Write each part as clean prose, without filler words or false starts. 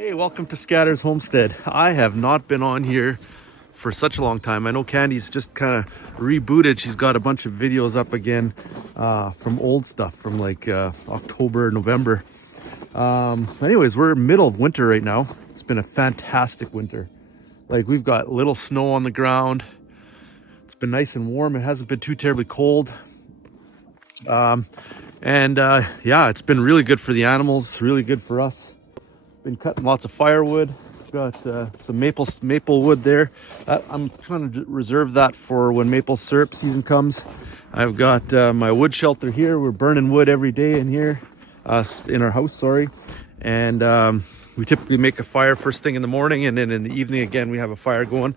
Hey, welcome to Scatter's Homestead. I have not been on here for such a long time. I know Candy's just kind of rebooted. She's got a bunch of videos up again from old stuff from like October, November. Anyways, we're middle of winter right now. It's been a fantastic winter. Like, we've got little snow on the ground. It's been nice and warm. It hasn't been too terribly cold. Yeah, it's been really good for the animals, really good for us. Been cutting lots of firewood. Got some maple wood there. I'm trying to reserve that for when maple syrup season comes. I've got my wood shelter here. We're burning wood every day in here, in our house, sorry. And we typically make a fire first thing in the morning, and then in the evening again we have a fire going.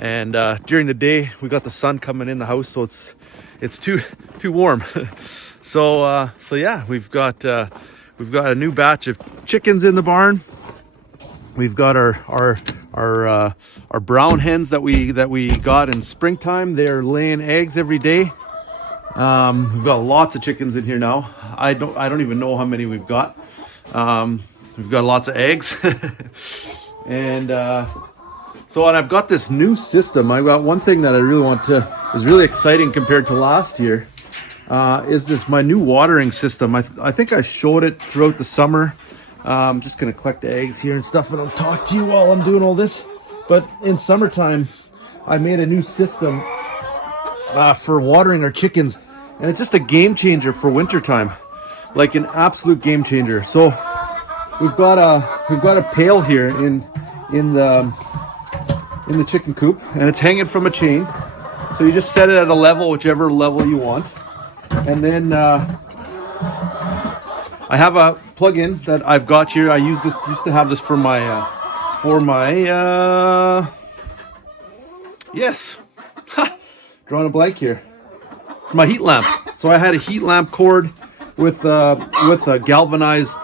And during the day we got the sun coming in the house, so it's too warm. So yeah, we've got a new batch of chickens in the barn. We've got our brown hens that we got in springtime. They're laying eggs every day. We've got lots of chickens in here now. I don't even know how many we've got. We've got lots of eggs. And I've got this new system. I got one thing that I really is really exciting compared to last year. Is this my new watering system. I think I showed it throughout the summer. I'm just going to collect the eggs here and stuff, and I'll talk to you while I'm doing all this. But in summertime, I made a new system for watering our chickens, and it's just a game changer for wintertime, like an absolute game changer. So we've got a pail here in the chicken coop, and it's hanging from a chain. So you just set it at a level, whichever level you want. And then I have a plug-in that I've got here. I used to have this for my yes, drawing a blank here, for my heat lamp. So I had a heat lamp cord with a galvanized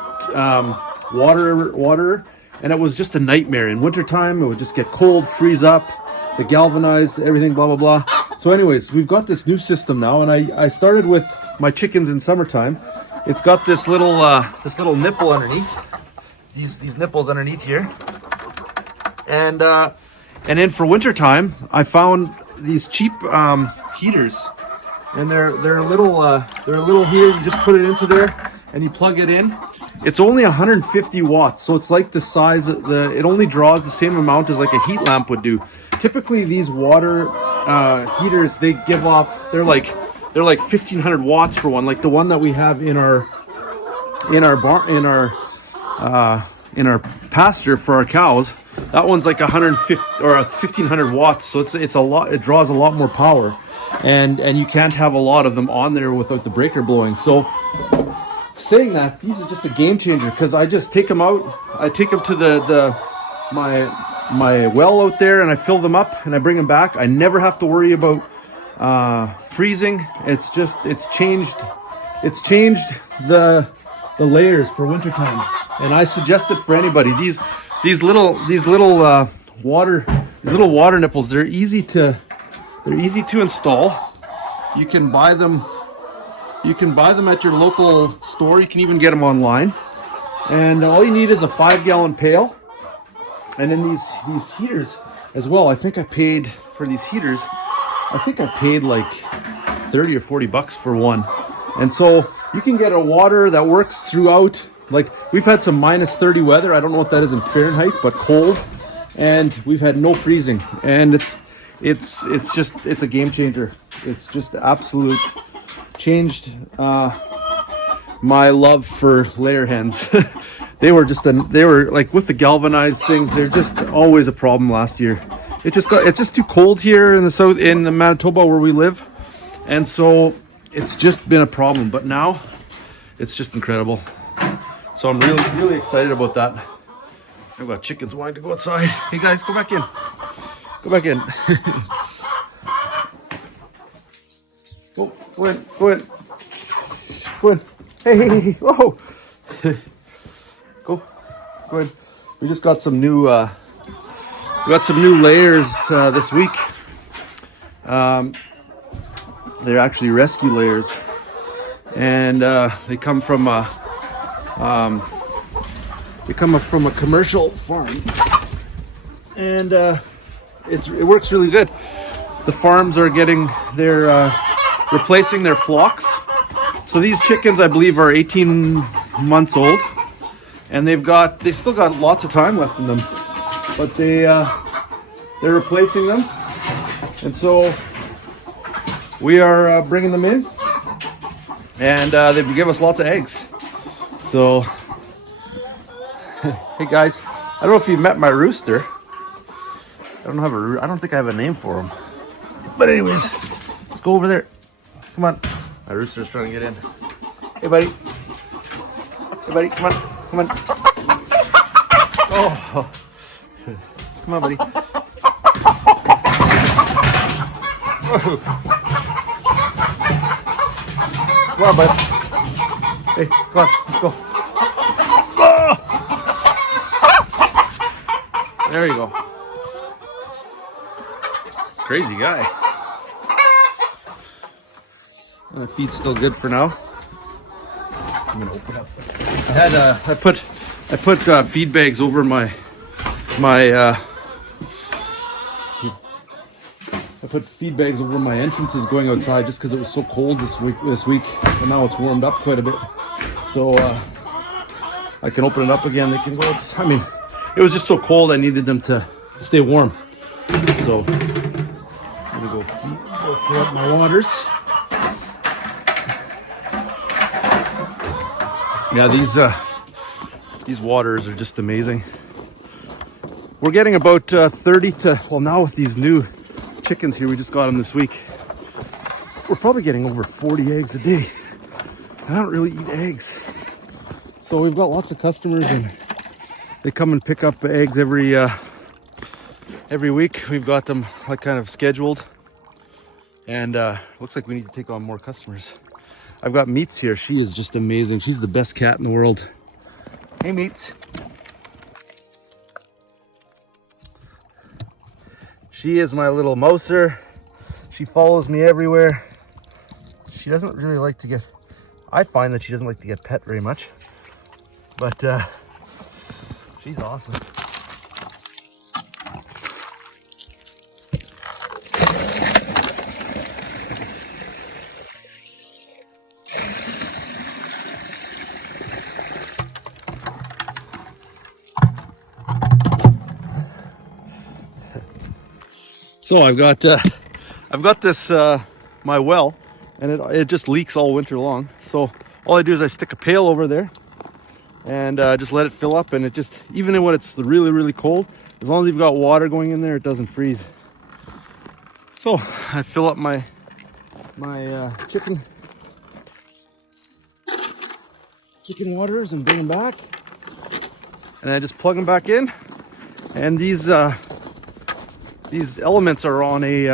water, and it was just a nightmare. In wintertime, it would just get cold, freeze up, the galvanized, everything, blah, blah, blah. So anyways, we've got this new system now, and I started with my chickens in summertime. It's got this little nipple underneath, these nipples underneath here. And then for wintertime, I found these cheap heaters, and they're a little here. You just put it into there and you plug it in. It's only 150 watts, so it's like the size of it only draws the same amount as like a heat lamp would do. Typically these water heaters, they give off, they're like 1,500 watts for one, like the one that we have in our pasture for our cows. That one's like 150 or 1,500 watts, so it's a lot. It draws a lot more power, and you can't have a lot of them on there without the breaker blowing. So saying that, these are just a game changer, because I just take them out. I take them to my well out there, and I fill them up, and I bring them back. I never have to worry about freezing. It's changed the layers for wintertime, and I suggest it for anybody. These little water nipples, they're easy to install. You can buy them at your local store. You can even get them online, and all you need is a 5-gallon pail. And then these heaters as well. I think I paid for these heaters, like $30 or $40 for one. And so you can get a water that works throughout. Like, we've had some minus 30 weather. I don't know what that is in Fahrenheit, but cold. And we've had no freezing. And it's a game changer. It's just absolute changed my love for layer hens. They were like, with the galvanized things, they're just always a problem last year. It's just too cold here in the south, in Manitoba where we live. And so it's just been a problem, but now it's just incredible. So I'm really, really excited about that. I've got chickens wanting to go outside. Hey guys, go back in. Go back in. Go in. Go in. Go in. Hey, whoa. Go in. We just got some new layers this week. They're actually rescue layers, and they come from They come from a commercial farm, and it works really good. The farms are they're replacing their flocks. So these chickens, I believe, are 18 months old, and they still got lots of time left in them, but they're replacing them, and so we are bringing them in, and they give us lots of eggs. So, hey guys, I don't know if you met my rooster. I don't think I have a name for him. But anyways, let's go over there. Come on. My rooster's trying to get in. Hey buddy. Hey buddy, come on. Come on. Oh. Come on, buddy. Come on, bud. Hey, come on, let's go. Oh! There you go. Crazy guy. My feet's still good for now. I'm gonna open up. I put feed bags over my entrances going outside just because it was so cold this week, and now it's warmed up quite a bit. So I can open it up again. They can go. It was just so cold. I needed them to stay warm. So I'm gonna go fill up my waters. Yeah, these waters are just amazing. We're getting about 30 to, well, now with these new chickens here, we just got them this week, we're probably getting over 40 eggs a day. I don't really eat eggs. So we've got lots of customers, and they come and pick up eggs every week. We've got them like kind of scheduled, and looks like we need to take on more customers. I've got Meats here. She is just amazing. She's the best cat in the world. Hey, Meats. She is my little mouser. She follows me everywhere. She doesn't really like to get, I find that she doesn't like to get pet very much, but she's awesome. So I've got this my well, and it just leaks all winter long. So all I do is I stick a pail over there and just let it fill up, and it just, even when it's really, really cold, as long as you've got water going in there, it doesn't freeze. So I fill up my chicken waters and bring them back, and I just plug them back in, and these elements are on a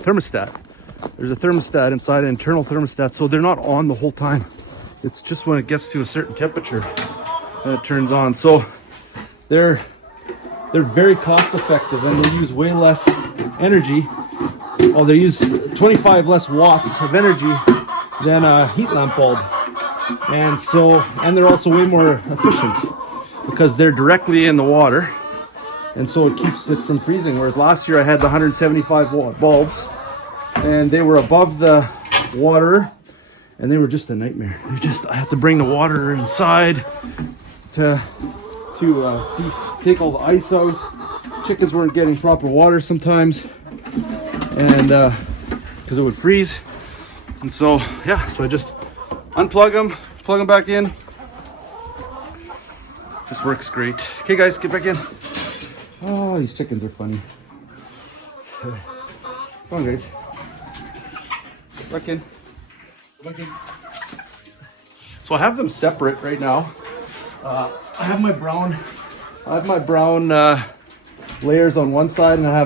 thermostat. There's a thermostat inside, an internal thermostat, so they're not on the whole time. It's just when it gets to a certain temperature that it turns on. So they're very cost effective, and they use way less energy. Well, they use 25 less watts of energy than a heat lamp bulb, and they're also way more efficient because they're directly in the water. And so it keeps it from freezing. Whereas last year I had the 175 watt bulbs, and they were above the water, and they were just a nightmare. I had to bring the water inside to take all the ice out. Chickens weren't getting proper water sometimes, and because it would freeze. And so yeah, so I just unplug them, plug them back in. Just works great. Okay guys, get back in. Oh, these chickens are funny. Come on, guys. Back in. Back in. So I have them separate right now. I have my brown layers on one side, and I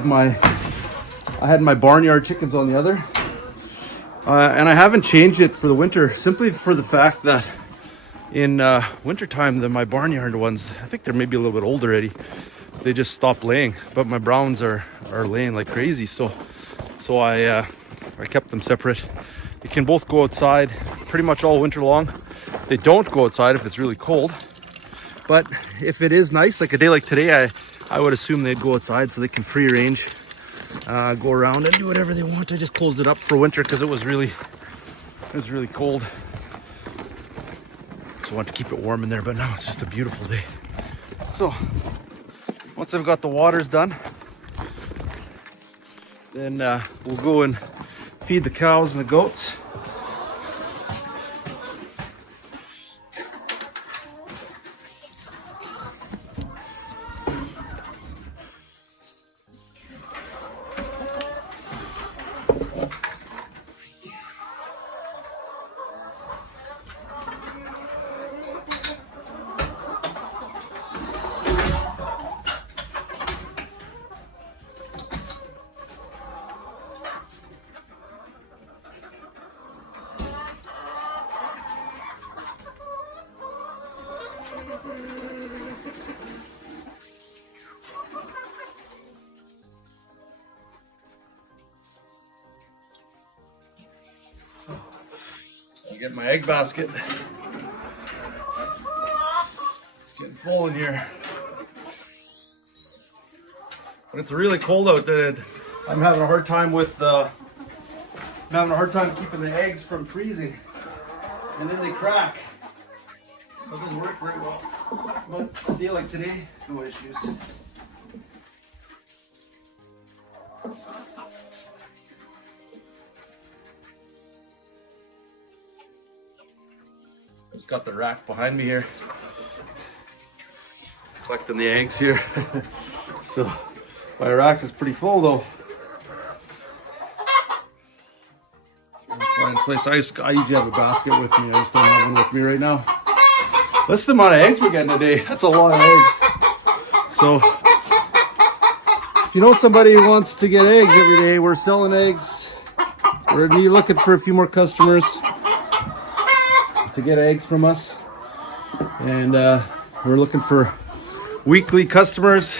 had my barnyard chickens on the other. And I haven't changed it for the winter, simply for the fact that in wintertime, my barnyard ones, I think they're maybe a little bit older already. They just stopped laying, but my browns are laying like crazy. So I kept them separate. They can both go outside pretty much all winter long. they don't go outside if it's really cold. But if it is nice, like a day like today, I would assume they'd go outside so they can free range, go around and do whatever they want. I just closed it up for winter because it was really cold. So I wanted to keep it warm in there, but now it's just a beautiful day. So once I've got the waters done, then we'll go and feed the cows and the goats. I get my egg basket. It's getting full in here. But it's really cold out there. I'm having a hard time with keeping the eggs from freezing. And then they crack. So it doesn't work very well. But a day like today, no issues. Just got the rack behind me here, collecting the eggs here. So my rack is pretty full though. Find a place. I usually have a basket with me. I just don't have one with me right now. That's the amount of eggs we're getting today. That's a lot of eggs. So if you know somebody who wants to get eggs every day, we're selling eggs. We're looking for a few more customers to get eggs from us, and we're looking for weekly customers.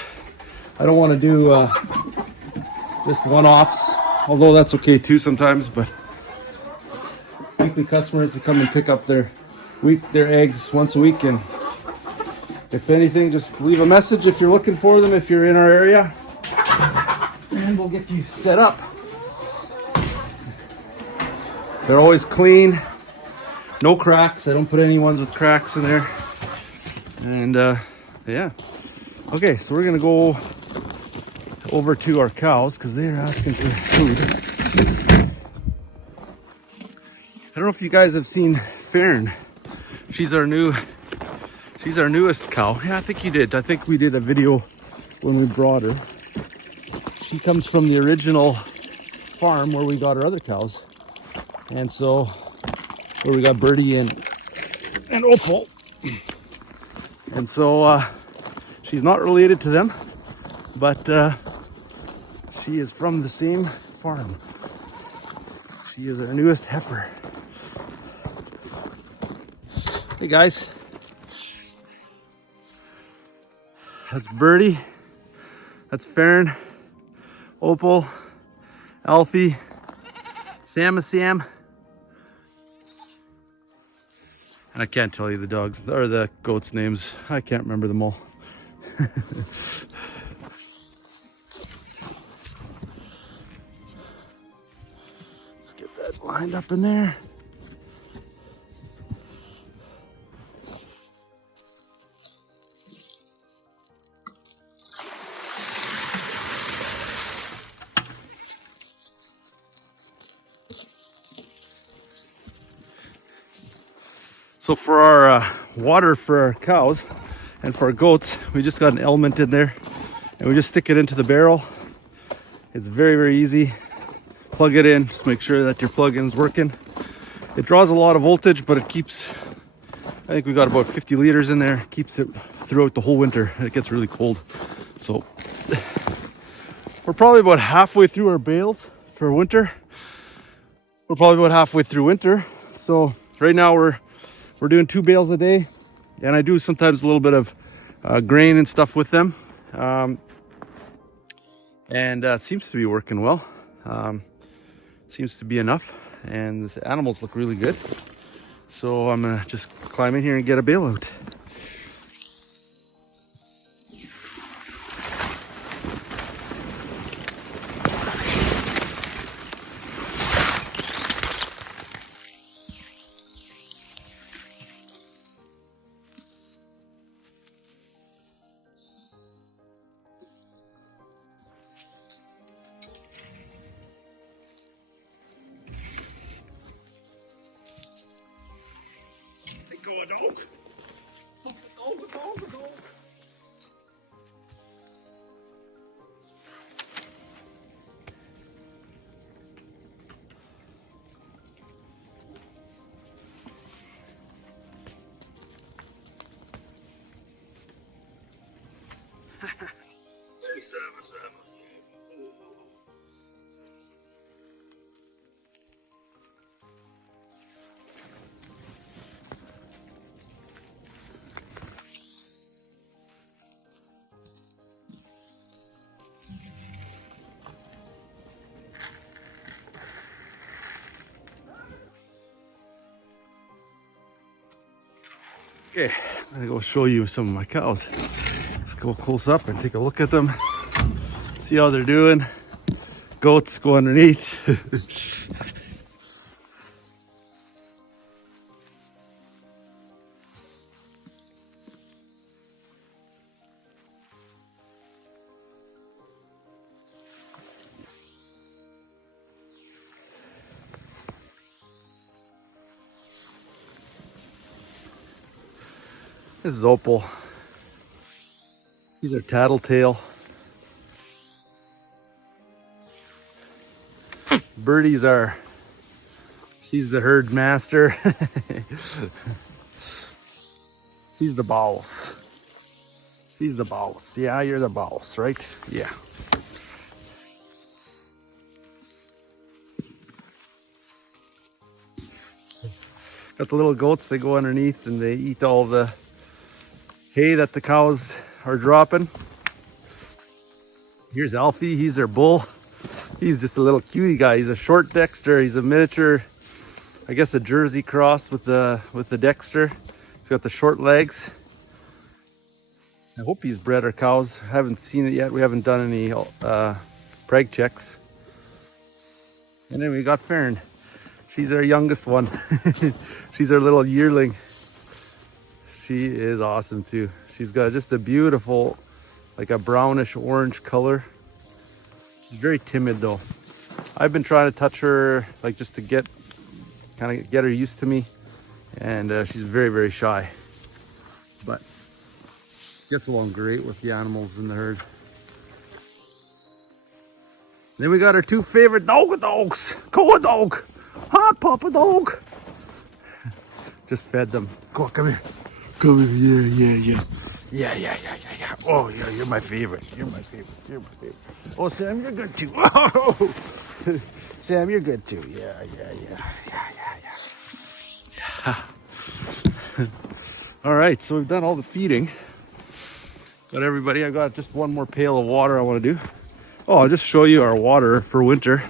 I don't want to do just one-offs, although that's okay too sometimes, but weekly customers to come and pick up their eggs once a week. And if anything, just leave a message if you're looking for them, if you're in our area, and we'll get you set up. They're always clean. No cracks. I don't put any ones with cracks in there. And yeah. Okay, so we're gonna go over to our cows because they're asking for food. I don't know if you guys have seen Fern. She's our newest cow. Yeah, I think you did. I think we did a video when we brought her. She comes from the original farm where we got our other cows. And so where we got Birdie and Opal. And so she's not related to them, but she is from the same farm. She is our newest heifer. Hey guys. That's Birdie. That's Farron, Opal, Alfie, Sam. And I can't tell you the dogs or the goats' names. I can't remember them all. Let's get that lined up in there. So for our water for our cows and for our goats, we just got an element in there and we just stick it into the barrel. It's very, very easy. Plug it in, just make sure that your plug-in is working. It draws a lot of voltage, but it keeps, I think we got about 50 liters in there. Keeps it throughout the whole winter. It gets really cold. So we're probably about halfway through our bales for winter. We're probably about halfway through winter. So right now we're doing 2 bales a day, and I do sometimes a little bit of grain and stuff with them, and it seems to be working well. Seems to be enough, and the animals look really good. So I'm gonna just climb in here and get a bailout. Go a dog. A dog. Okay, I'm gonna go show you some of my cows. Let's go close up and take a look at them. See how they're doing. Goats go underneath. This is Opal. These are Tattletale. Birdie's she's the herd master. She's the boss. She's the boss. Yeah, you're the boss, right? Yeah. Got the little goats, they go underneath and they eat all the hay that the cows are dropping. Here's Alfie, he's their bull. He's just a little cutie guy. He's a short Dexter. He's a miniature, I guess a Jersey cross with the Dexter. He's got the short legs. I hope he's bred our cows. I haven't seen it yet. We haven't done any preg checks. And then we got Farron. She's our youngest one. She's our little yearling. She is awesome too. She's got just a beautiful, like a brownish orange color. She's very timid though. I've been trying to touch her, like just to get her used to me. And she's very, very shy. But gets along great with the animals in the herd. Then we got our two favorite dogs. Go dog. Hot Papa dog. Just fed them. Go, come here. Come here. Yeah. Oh yeah, you're my favorite. You're my favorite. Oh Sam, you're good too. Oh. Sam, you're good too. Yeah. All right, so we've done all the feeding. Got everybody. I got just one more pail of water I want to do. Oh, I'll just show you our water for winter.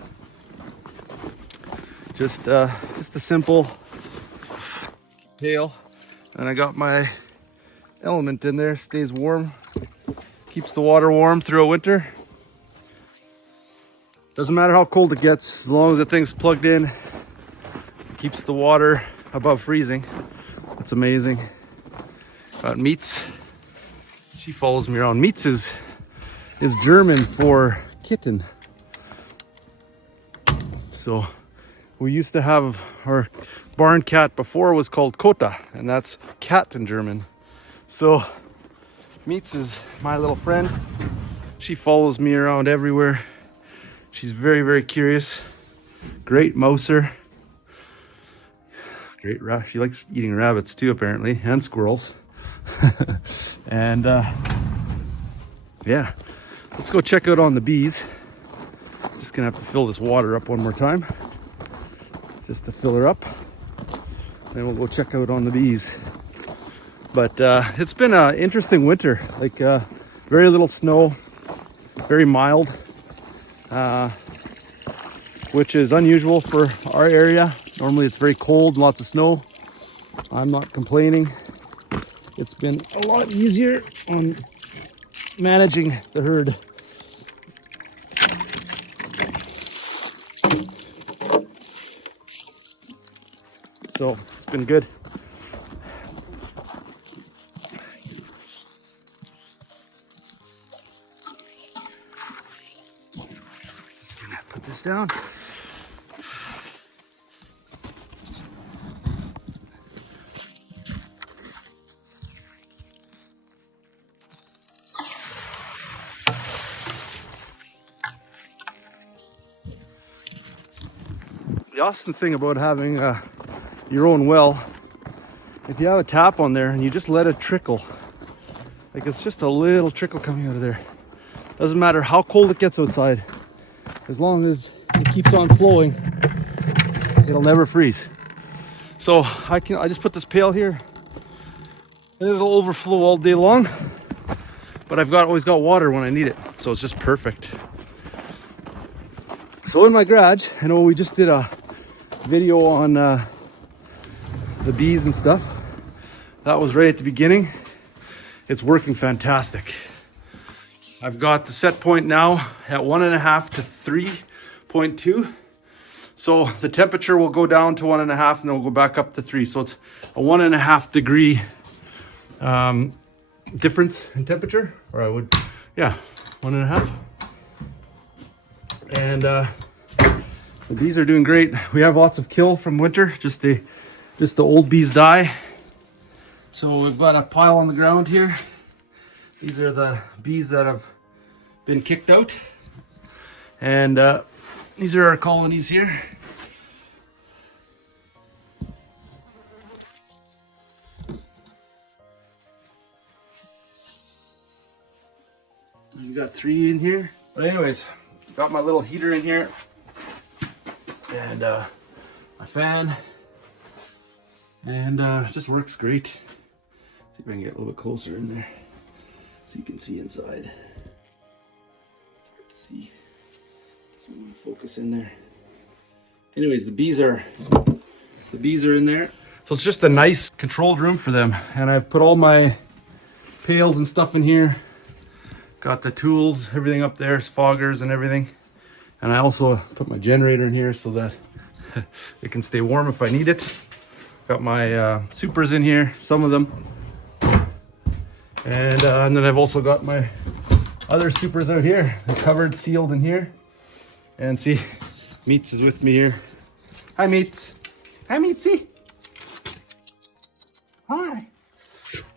Just a simple pail, and I got my element in there. Stays warm, keeps the water warm through winter. Doesn't matter how cold it gets, as long as the thing's plugged in, keeps the water above freezing. That's amazing. Got Meats. She follows me around. Meats is German for kitten. So we used to have our barn cat before was called Kota, and that's cat in German. So Meats is my little friend. She follows me around everywhere. She's very, very curious. Great mouser. Great rat. She likes eating rabbits too, apparently, and squirrels. And yeah, let's go check out on the bees. Just gonna have to fill this water up one more time, just to fill her up. Then we'll go check out on the bees. But it's been an interesting winter. Like very little snow, very mild, which is unusual for our area. Normally it's very cold and lots of snow. I'm not complaining. It's been a lot easier on managing the herd. So it's been good. Just gonna put this down. The awesome thing about having your own well, if you have a tap on there and you just let it trickle, like it's just a little trickle coming out of there. Doesn't matter how cold it gets outside, as long as it keeps on flowing, it'll never freeze. So I just put this pail here and it'll overflow all day long, but I've always got water when I need it, so it's just perfect. So in my garage, I know we just did a video on the bees and stuff. That was right at the beginning. It's working fantastic. I've got the set point now at 1.5 to 3.2. So the temperature will go down to 1.5 and then we'll go back up to 3. So it's a 1.5 degree difference in temperature, or I would, yeah, 1.5. And the bees are doing great. We have lots of kill from winter, just the old bees die. So we've got a pile on the ground here. These are the bees that have been kicked out. And these are our colonies here. We've got 3 in here. But anyways, got my little heater in here. And my fan. And it just works great. See if I can get a little bit closer in there so you can see inside. It's hard to see. So I'm gonna focus in there. Anyways, the bees are in there. So it's just a nice controlled room for them. And I've put all my pails and stuff in here. Got the tools, everything up there, foggers and everything. And I also put my generator in here so that it can stay warm if I need it. Got my supers in here, some of them. And then I've also got my other supers out here. They're covered, sealed in here. And see, Meats is with me here. Hi, Meats. Hi, Meatsy. Hi.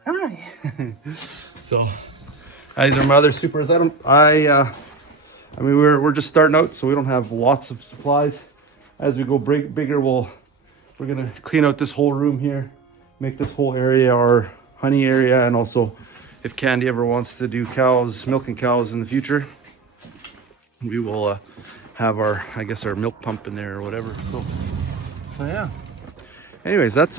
Hi. So, these are my other supers. I mean, we're just starting out, so we don't have lots of supplies. As we go bigger, we're gonna clean out this whole room here, make this whole area our honey area, and also if Candy ever wants to do milking cows in the future, we will have our milk pump in there or whatever. So yeah. Anyways, that's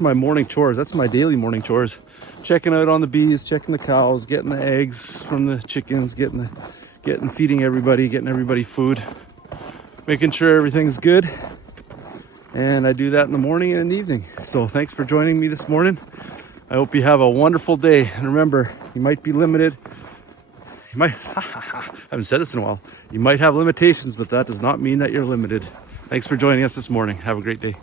my morning chores. That's my daily morning chores. Checking out on the bees, checking the cows, getting the eggs from the chickens, feeding everybody, getting everybody food, making sure everything's good. And I do that in the morning and in the evening. So thanks for joining me this morning. I hope you have a wonderful day. And remember, you might be limited. You might, I haven't said this in a while. You might have limitations, but that does not mean that you're limited. Thanks for joining us this morning. Have a great day.